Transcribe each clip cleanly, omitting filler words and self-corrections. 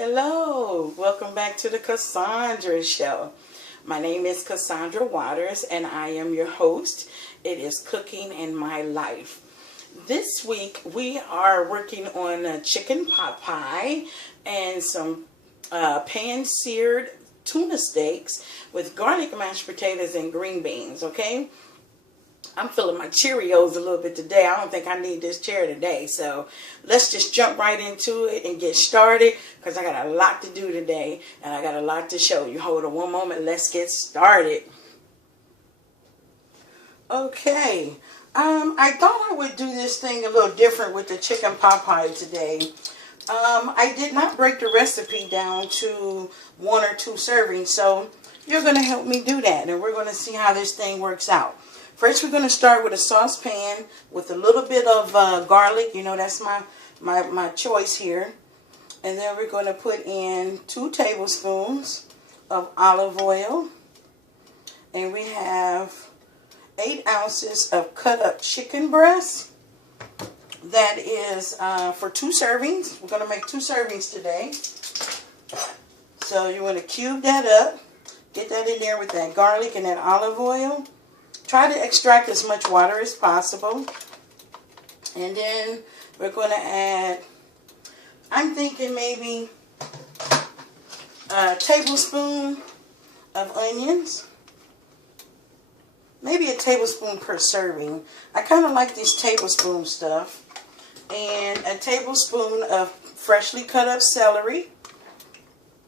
Hello, welcome back to the CassAAndra Show. My name is CassAAndra Waters and I am your host. It is Cooking in My Life. This week we are working on a chicken pot pie and some pan-seared tuna steaks with garlic mashed potatoes and green beans, okay? I'm feeling my Cheerios a little bit today. I don't think I need this chair today. So let's just jump right into it and get started because I got a lot to do today and I got a lot to show you. Hold on one moment. Let's get started. Okay. I thought I would do this thing a little different with the chicken pot pie today. I did not break the recipe down to 1 or 2 servings. So you're going to help me do that and we're going to see how this thing works out. First, we're going to start with a saucepan with a little bit of garlic. You know, that's my choice here. And then we're going to put in 2 tablespoons of olive oil. And we have 8 ounces of cut up chicken breast. That is for 2 servings. We're going to make 2 servings today. So you want to cube that up. Get that in there with that garlic and that olive oil. Try to extract as much water as possible. And then we're going to add, I'm thinking maybe a tablespoon of onions. Maybe a tablespoon per serving. I kind of like this tablespoon stuff. And a tablespoon of freshly cut up celery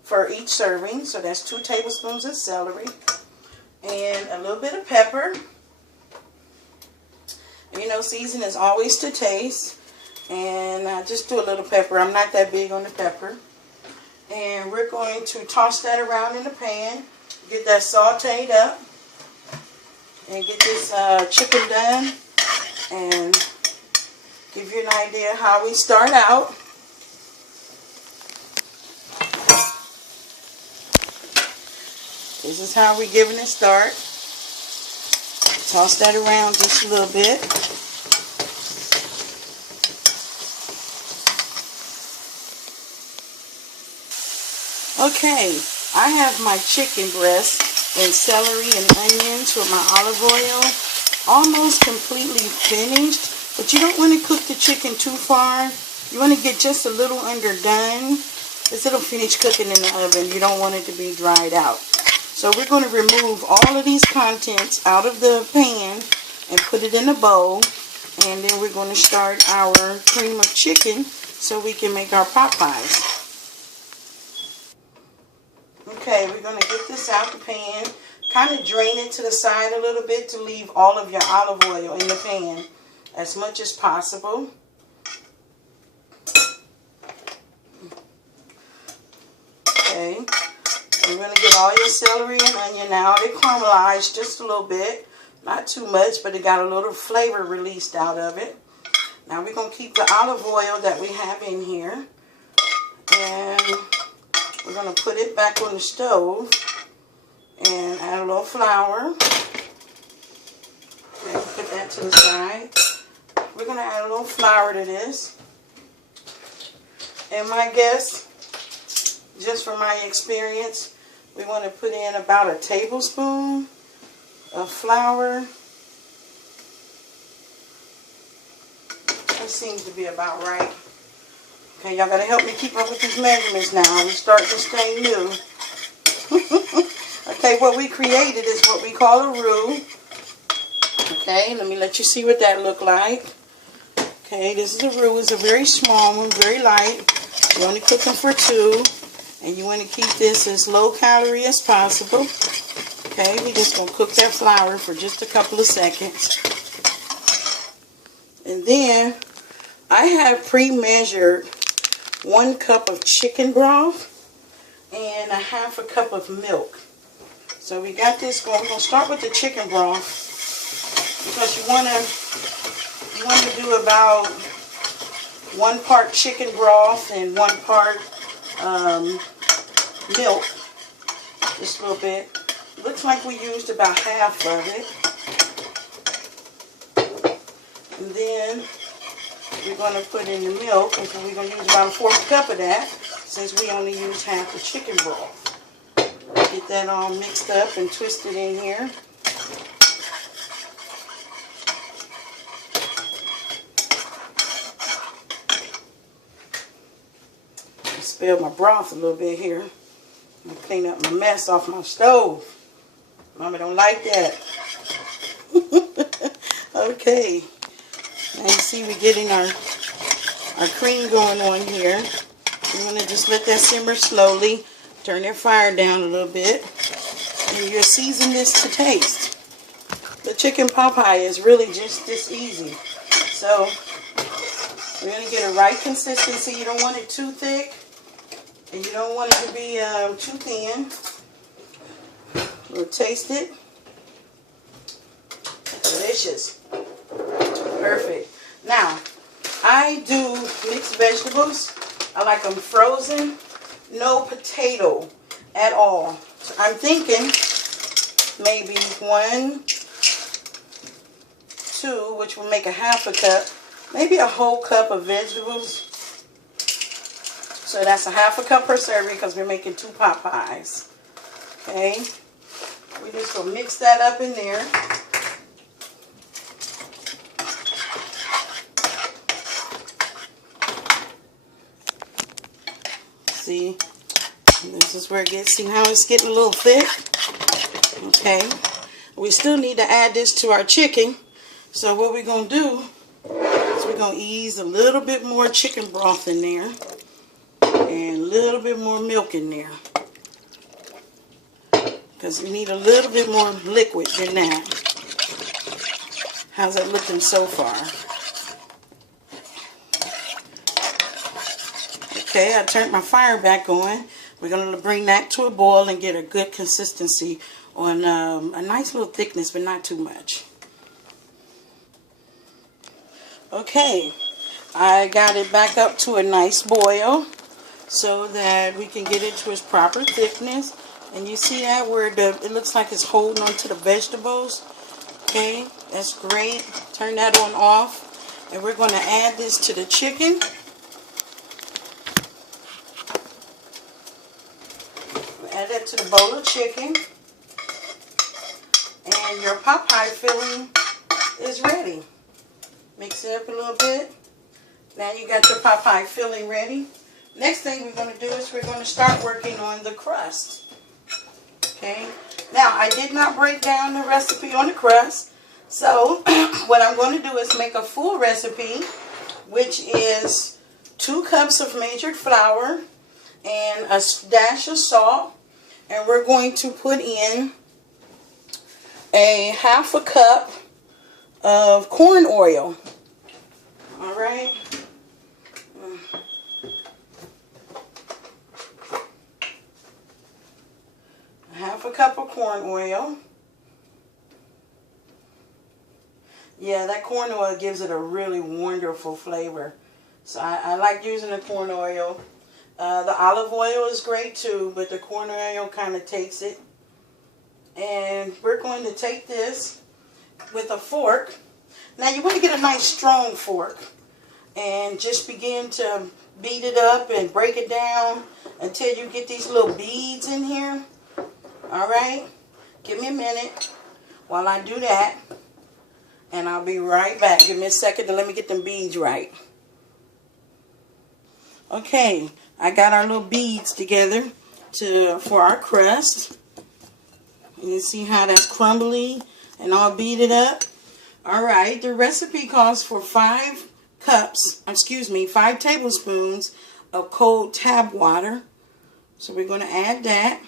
for each serving. So that's 2 tablespoons of celery. And a little bit of pepper. You know, season is always to taste. And just do a little pepper. I'm not that big on the pepper. And we're going to toss that around in the pan. Get that sauteed up. And get this chicken done. And give you an idea how we start out. This is how we're giving it a start. Toss that around just a little bit. Okay, I have my chicken breast and celery and onions with my olive oil almost completely finished. But you don't want to cook the chicken too far. You want to get just a little underdone because it'll finish cooking in the oven. You don't want it to be dried out. So we're going to remove all of these contents out of the pan and put it in a bowl. And then we're going to start our cream of chicken so we can make our pot pies. Okay, we're going to get this out the pan. Kind of drain it to the side a little bit to leave all of your olive oil in the pan as much as possible. Okay. You're going to get all your celery and onion now. They caramelized just a little bit. Not too much, but it got a little flavor released out of it. Now we're going to keep the olive oil that we have in here. And we're going to put it back on the stove. And add a little flour. Okay, put that to the side. We're going to add a little flour to this. And my guess, just from my experience, we want to put in about a tablespoon of flour. That seems to be about right. Okay, y'all got to help me keep up with these measurements now. We start this thing new. Okay, what we created is what we call a roux. Okay, let me let you see what that looked like. Okay, this is a roux. It's a very small one, very light. You're only cooking for 2. And you want to keep this as low calorie as possible. Okay, we're just going to cook that flour for just a couple of seconds. And then I have pre-measured 1 cup of chicken broth and a ½ cup of milk. So we got this going. We're going to start with the chicken broth because you want to do about 1 part chicken broth and 1 part milk, just a little bit. Looks like we used about half of it. And then we're going to put in the milk, and so we're going to use about a 1/4 cup of that. since we only use half the chicken broth. Get that all mixed up and twisted in here. I spilled my broth a little bit here. I'm gonna clean up my mess off my stove. Mama don't like that. Okay. Now you see we're getting our cream going on here. We're going to just let that simmer slowly. Turn that fire down a little bit. And you'll season this to taste. The chicken pot pie is really just this easy. So we're going to get a right consistency. You don't want it too thick. And you don't want it to be too thin. We'll taste it. Delicious. Perfect. Now, I do mixed vegetables. I like them frozen. No potato at all. So I'm thinking maybe 1, 2, which will make a half a cup. Maybe a whole cup of vegetables. So that's a half a cup per serving because we're making 2 pot pies. Okay. We just gonna mix that up in there. See, this is where it gets, see how it's getting a little thick? Okay. We still need to add this to our chicken. So what we're going to do is we're going to ease a little bit more chicken broth in there. And a little bit more milk in there. Because we need a little bit more liquid than that. How's that looking so far? Okay, I turned my fire back on. We're going to bring that to a boil and get a good consistency on a nice little thickness, but not too much. Okay, I got it back up to a nice boil so that we can get it to its proper thickness. And you see that where it looks like it's holding on to the vegetables. Okay, that's great. Turn that on off. And we're going to add this to the chicken. Add that to the bowl of chicken. And your pot pie filling is ready. Mix it up a little bit. Now you got your pot pie filling ready. Next thing we're going to do is we're going to start working on the crust. Okay. Now I did not break down the recipe on the crust. So what I'm going to do is make a full recipe, which is 2 cups of majored flour and a dash of salt. And we're going to put in a half a cup of corn oil. All right. A half a cup of corn oil. Yeah, that corn oil gives it a really wonderful flavor. So I like using the corn oil. The olive oil is great too, but the corn oil kind of takes it. And we're going to take this with a fork. Now you want to get a nice strong fork and just begin to beat it up and break it down until you get these little beads in here. Alright, give me a minute while I do that and I'll be right back. Give me a second to let me get them beads right. Okay, I got our little beads together for our crust. You see how that's crumbly and all beaded up? Alright, the recipe calls for 5 tablespoons of cold tap water. So we're going to add that.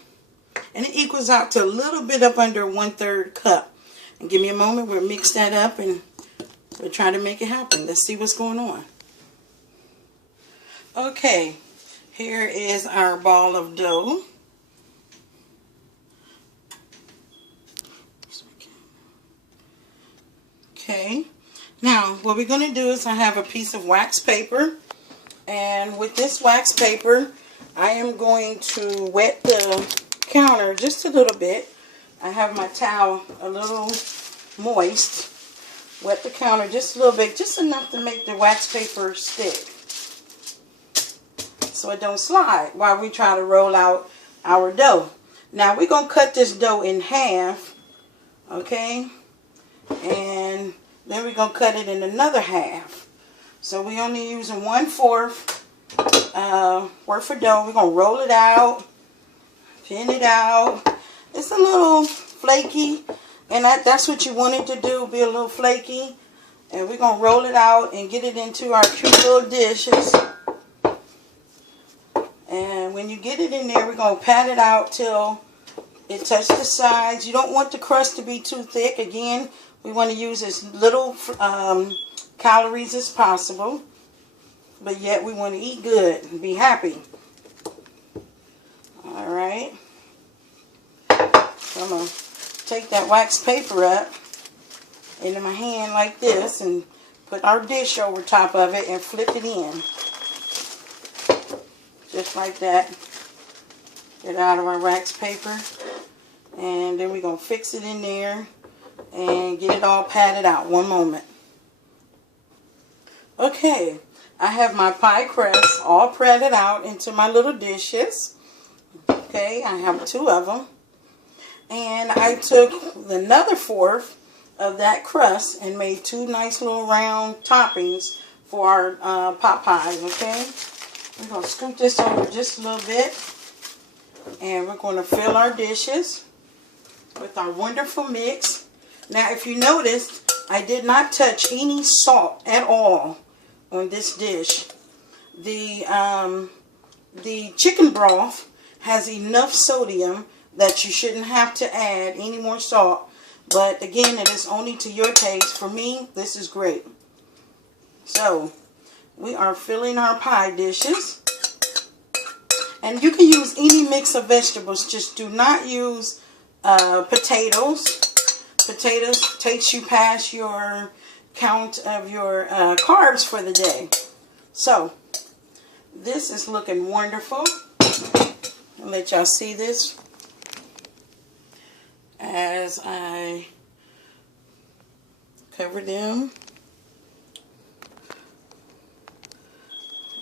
And it equals out to a little bit up under 1/3 cup. And give me a moment, we'll mix that up and we'll try to make it happen. Let's see what's going on. Okay, here is our ball of dough. Okay, now what we're going to do is I have a piece of wax paper, and with this wax paper I am going to wet the counter just a little bit. I have my towel a little moist. Wet the counter just a little bit, just enough to make the wax paper stick. so it don't slide while we try to roll out our dough. Now we're going to cut this dough in half, okay? And then we're going to cut it in another half. So we only using 1/4 worth of dough. We're going to roll it out, pin it out. It's a little flaky, and that's what you want it to do, be a little flaky. And we're going to roll it out and get it into our cute little dishes. And when you get it in there, we're going to pat it out till it touches the sides. You don't want the crust to be too thick. Again, we want to use as little calories as possible. But yet we want to eat good and be happy. Alright. So I'm going to take that wax paper up into my hand like this and put our dish over top of it and flip it in. Just like that. Get out of our wax paper. And then we're going to fix it in there and get it all patted out. One moment. Okay. I have my pie crust all patted out into my little dishes. Okay. I have 2 of them. And I took another 1/4 of that crust and made 2 nice little round toppings for our pot pies, okay? We're going to scoop this over just a little bit, and we're going to fill our dishes with our wonderful mix. Now, if you noticed, I did not touch any salt at all on this dish. The chicken broth has enough sodium that you shouldn't have to add any more salt. But again, it is only to your taste. For me, this is great. So, we are filling our pie dishes. And you can use any mix of vegetables. Just do not use potatoes. Potatoes takes you past your count of your carbs for the day. So, this is looking wonderful. I'll let y'all see this as I cover them.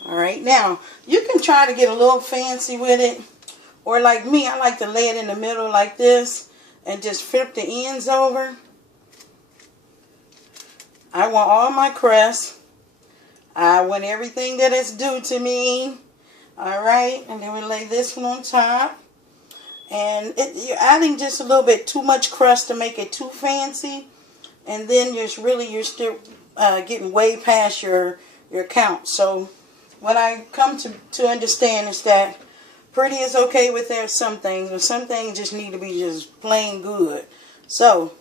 Alright, now you can try to get a little fancy with it, or like me, I like to lay it in the middle like this and just flip the ends over. I want all my crust. I want everything that is due to me. Alright, and then we lay this one on top. And you're adding just a little bit too much crust to make it too fancy. And then you're still getting way past your count. So what I come to understand is that pretty is okay with some things. But some things just need to be just plain good. So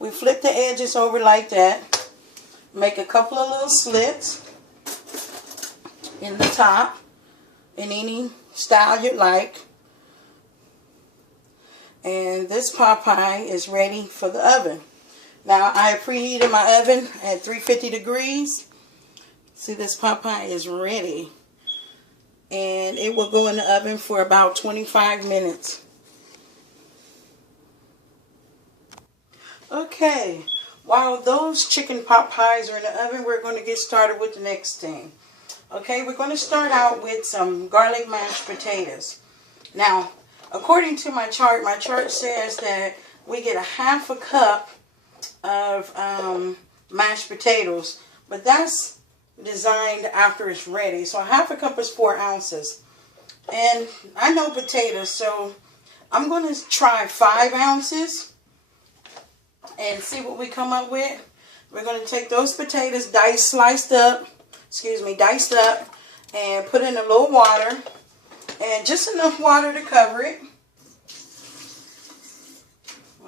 we flip the edges over like that. Make a couple of little slits in the top in any style you like. And this pot pie is ready for the oven. Now, I have preheated my oven at 350 degrees. See, this pot pie is ready. And it will go in the oven for about 25 minutes. Okay, while those chicken pot pies are in the oven, we're going to get started with the next thing. Okay, we're going to start out with some garlic mashed potatoes. Now, according to my chart says that we get 1/2 cup of mashed potatoes, but that's designed after it's ready. So 1/2 cup is 4 ounces. And I know potatoes, so I'm going to try 5 ounces and see what we come up with. We're going to take those potatoes diced up, and put in a little water. And just enough water to cover it.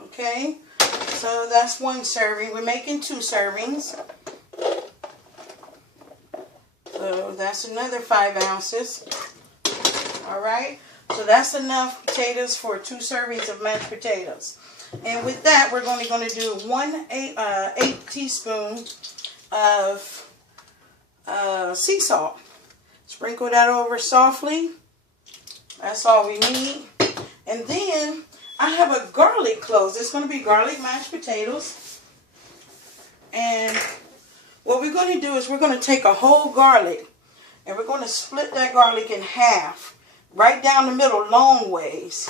Okay, so that's 1 serving. We're making 2 servings. So that's another 5 ounces. Alright, so that's enough potatoes for 2 servings of mashed potatoes. And with that, we're only going to do 1/8 teaspoon of sea salt. Sprinkle that over softly. That's all we need. And then I have a garlic clove. It's going to be garlic mashed potatoes. And what we're going to do is we're going to take a whole garlic And we're going to split that garlic in half, right down the middle, long ways.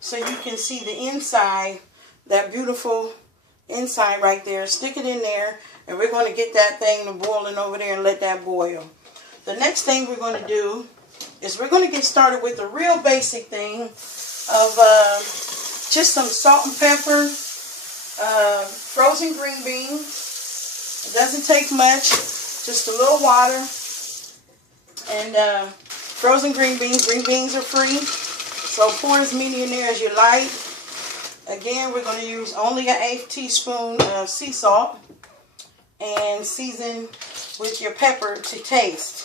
So you can see the inside, that beautiful inside right there. Stick it in there, and we're going to get that thing to boiling over there and let that boil. The next thing we're going to do is we're going to get started with the real basic thing of just some salt and pepper, frozen green beans. It doesn't take much, just a little water, and frozen green beans. Green beans are free, so pour as many in there as you like. Again, we're going to use only an 1/8 teaspoon of sea salt and season with your pepper to taste.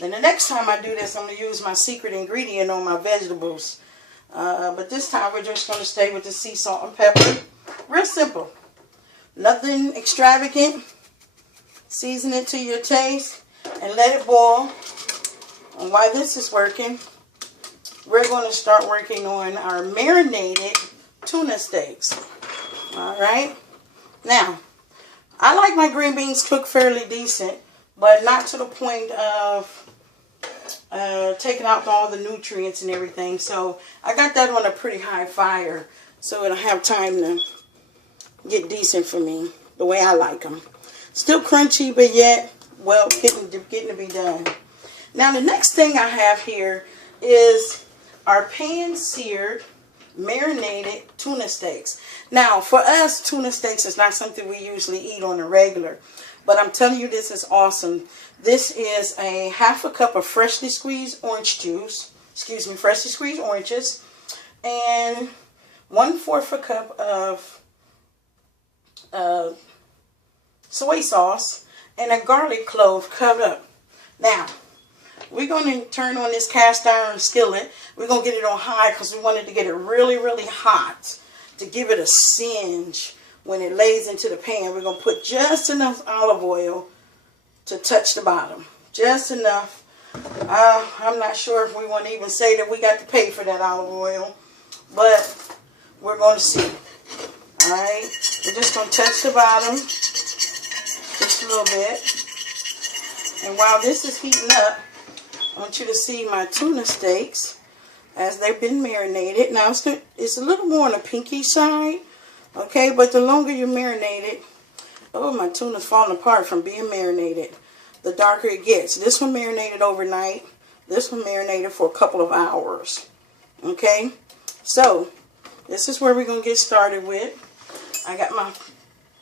Then the next time I do this, I'm going to use my secret ingredient on my vegetables. But this time we're just going to stay with the sea salt and pepper. Real simple. Nothing extravagant. Season it to your taste and let it boil. And while this is working, we're going to start working on our marinated tuna steaks. Alright. Now, I like my green beans cooked fairly decent, but not to the point of taking out all the nutrients and everything. So I got that on a pretty high fire, so it'll have time to get decent for me, the way I like them. Still crunchy, but yet, well, getting to be done. Now the next thing I have here is our pan-seared marinated tuna steaks. Now for us, tuna steaks is not something we usually eat on a regular, but I'm telling you, this is awesome. This is a 1/2 cup of freshly squeezed orange juice, freshly squeezed oranges, and 1/4 cup of soy sauce, and a garlic clove cut up. Now, we're going to turn on this cast iron skillet. We're going to get it on high because we wanted to get it really, really hot to give it a singe when it lays into the pan. We're going to put just enough olive oil to touch the bottom. Just enough. I'm not sure if we want to even say that we got to pay for that olive oil, but we're going to see. Alright, we're just going to touch the bottom just a little bit. And while this is heating up, I want you to see my tuna steaks as they've been marinated. Now, it's a little more on the pinky side, okay? But the longer you marinate it, oh, my tuna's falling apart from being marinated. The darker it gets. This one marinated overnight. This one marinated for a couple of hours, okay? So, this is where we're going to get started with. I got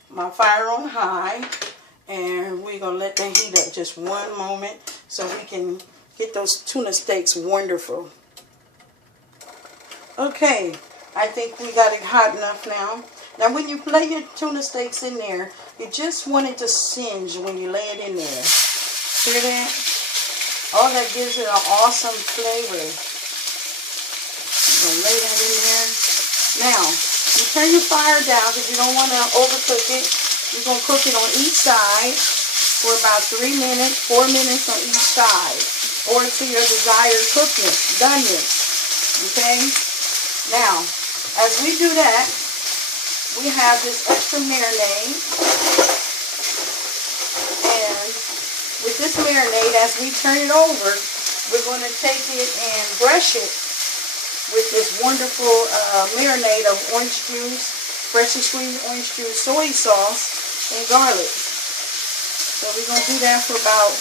my fire on high, and we're going to let that heat up just one moment so we can get those tuna steaks wonderful. Okay, I think we got it hot enough now. Now when you lay your tuna steaks in there, you just want it to singe when you lay it in there. Hear that? Oh, that gives it an awesome flavor. I'm going to lay that in there. Now, you turn your fire down because you don't want to overcook it. You're going to cook it on each side for about 3 minutes, 4 minutes on each side, or to your desired doneness. Okay? Now, as we do that, we have this extra marinade. And with this marinade, as we turn it over, we're going to take it and brush it with this wonderful marinade of orange juice, freshly squeezed orange juice, soy sauce, and garlic. So we're going to do that for about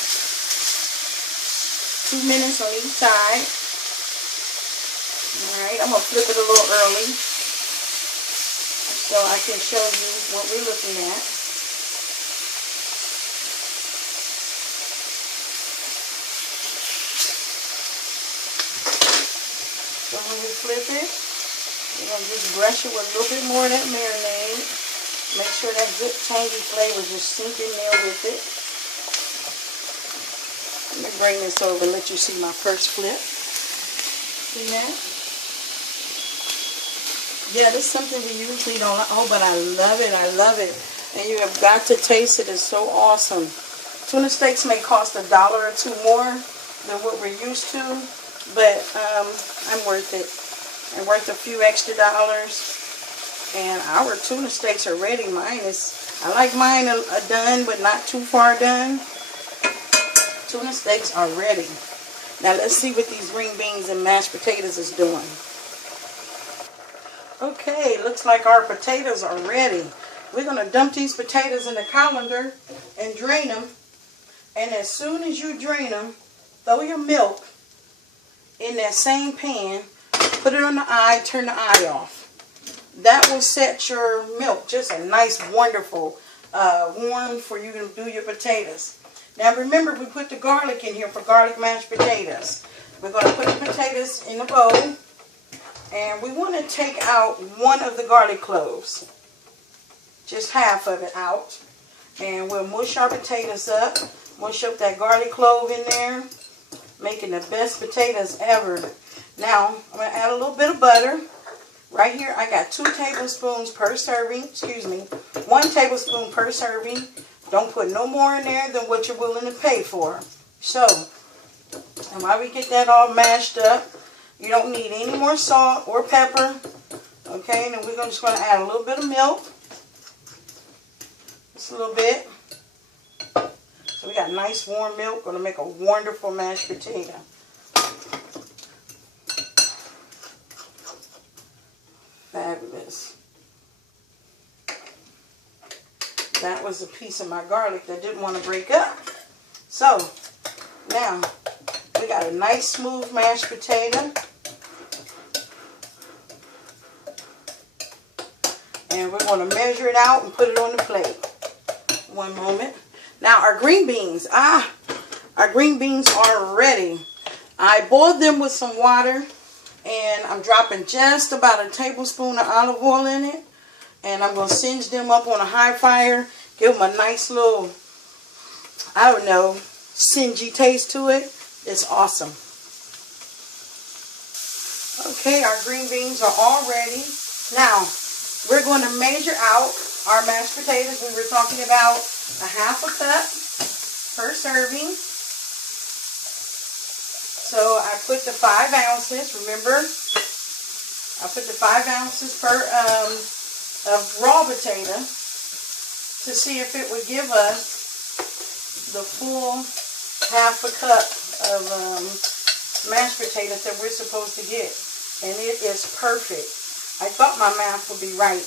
2 minutes on each side. Alright, I'm going to flip it a little early so I can show you what we're looking at. So when we flip it, we're going to just brush it with a little bit more of that marinade. Make sure that good tangy flavor just sink in there with it. Let me bring this over and let you see my first flip. See that? Yeah, this is something we usually don't like. Oh, but I love it. I love it. And you have got to taste it. It's so awesome. Tuna steaks may cost $1 or $2 more than what we're used to, but I'm worth it. I'm worth a few extra dollars. And our tuna steaks are ready. I like mine done, but not too far done. Tuna steaks are ready. Now let's see what these green beans and mashed potatoes is doing. Okay, looks like our potatoes are ready. We're going to dump these potatoes in the colander and drain them. And as soon as you drain them, throw your milk in that same pan. Put it on the eye, turn the eye off. That will set your milk just a nice, wonderful, warm for you to do your potatoes. Now remember, we put the garlic in here for garlic mashed potatoes. We're going to put the potatoes in the bowl. And we want to take out one of the garlic cloves. Just half of it out. And we'll mush our potatoes up. Mush up that garlic clove in there. Making the best potatoes ever. Now, I'm going to add a little bit of butter. Right here, I got 2 tablespoons per serving. Excuse me. 1 tablespoon per serving. Don't put no more in there than what you're willing to pay for. So, and while we get that all mashed up, you don't need any more salt or pepper. Okay, then we're just going to add a little bit of milk. Just a little bit. So we got nice warm milk. Going to make a wonderful mashed potato. Fabulous. That was a piece of my garlic that didn't want to break up. So, now, we got a nice smooth mashed potato. And we're going to measure it out and put it on the plate. One moment. Now, our green beans. Our green beans are ready. I boiled them with some water. And I'm dropping just about a tablespoon of olive oil in it. And I'm going to singe them up on a high fire. Give them a nice little, I don't know, singy taste to it. It's awesome. Okay, our green beans are all ready. Now, we're going to measure out our mashed potatoes. We were talking about a half a cup per serving. So I put the 5 ounces, remember, I put the 5 ounces per of raw potato to see if it would give us the full half a cup of mashed potatoes that we're supposed to get. And it is perfect. I thought my math would be right,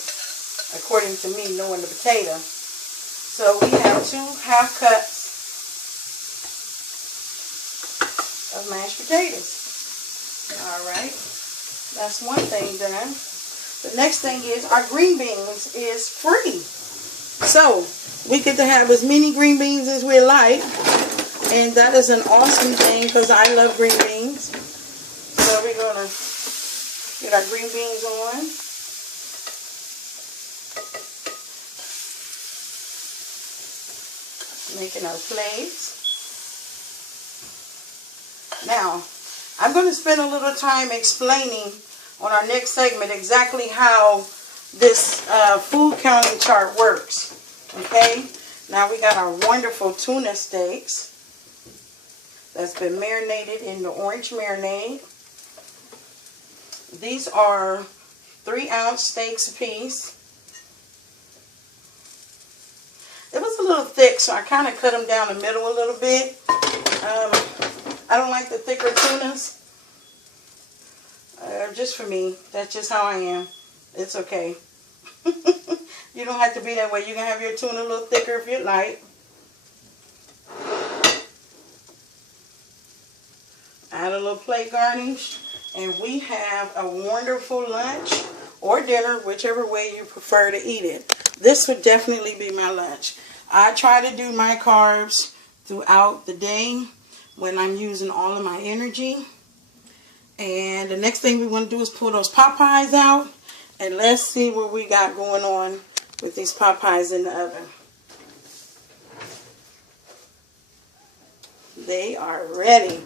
according to me, knowing the potato. So we have 2 half cups of mashed potatoes. Alright, that's one thing done. The next thing is our green beans is free. So we get to have as many green beans as we like. And that is an awesome thing because I love green beans. So we're going to get our green beans on. Making our plates. Now, I'm going to spend a little time explaining on our next segment exactly how this food counting chart works. Okay? Now we got our wonderful tuna steaks that's been marinated in the orange marinade. These are 3-ounce steaks a piece. It was a little thick, so I kind of cut them down the middle a little bit. I don't like the thicker tunas. Just for me. That's just how I am. It's okay. You don't have to be that way. You can have your tuna a little thicker if you like. Add a little plate garnish. And we have a wonderful lunch or dinner, whichever way you prefer to eat it. This would definitely be my lunch. I try to do my carbs throughout the day when I'm using all of my energy. And the next thing we want to do is pull those pot pies out. And let's see what we got going on with these pot pies in the oven. They are ready.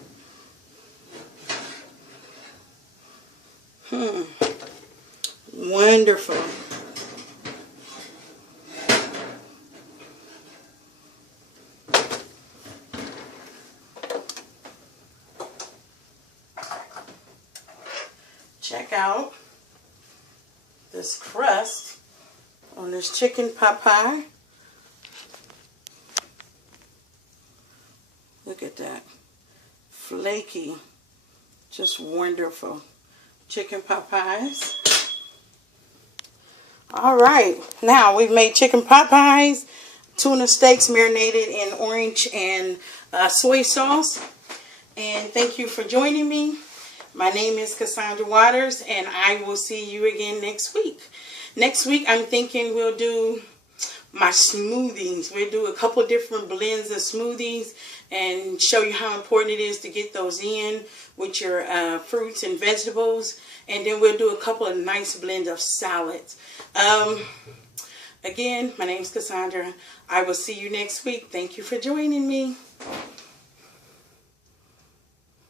Wonderful. Check out this crust on this chicken pot pie. Look at that. Flaky. Just wonderful. Chicken pot pies. Alright, now we've made chicken pot pies, tuna steaks marinated in orange and soy sauce. And thank you for joining me. My name is CassAAndra Waters, and I will see you again next week. Next week, I'm thinking we'll do my smoothies. We'll do a couple different blends of smoothies and show you how important it is to get those in with your fruits and vegetables. And then we'll do a couple of nice blends of salads. Again, my name is CassAAndra. I will see you next week. Thank you for joining me.